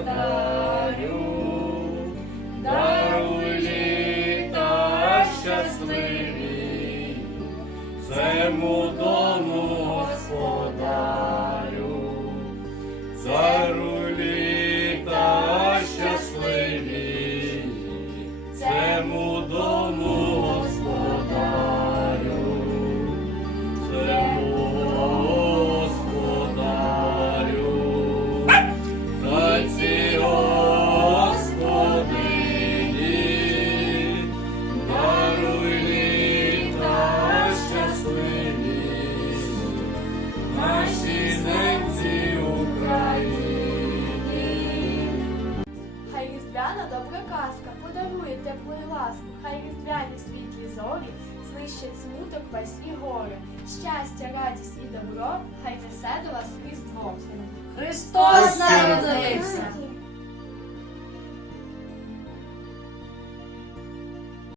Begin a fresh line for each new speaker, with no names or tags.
владарю, даруй літа щасливі, цьому дому господарю, нашій земці Україні.
Хай різдвяна добра казка подарує теплу і ласку, хай різдвяні світлі зорі знищать смуток весь і горе. Щастя, радість і добро, хай несе до вас різдво.
Христос народився!